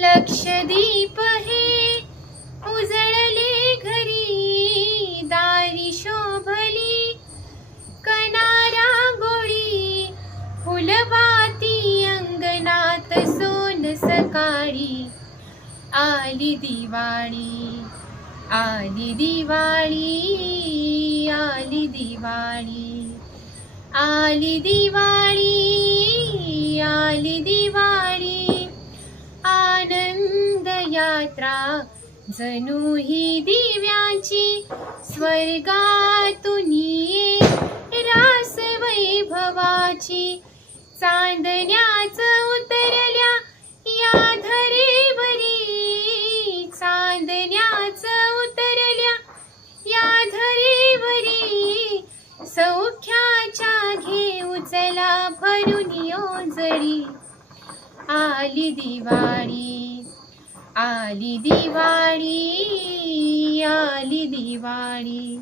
लक्षदीप हे उजळले घरी, दारी शोभली कनारा गोळी, फुलवाती अंगणात सोन सकाळी. आली दिवाळी, आली दिवाळी, आली दिवाळी, आली दिवाळी, आली दिवाळी. आनंद यात्रा जणू ही दिव्याची, स्वर्गातून ये रास वैभवाची. चांदण्याच उतरल्या या धरेवरी, चांदण्याच उतरल्या या धरेवरी. सौख्याच्या घे उचला भरून योजळी. आली दिवाळी, आली दिवाळी, आली दिवाळी.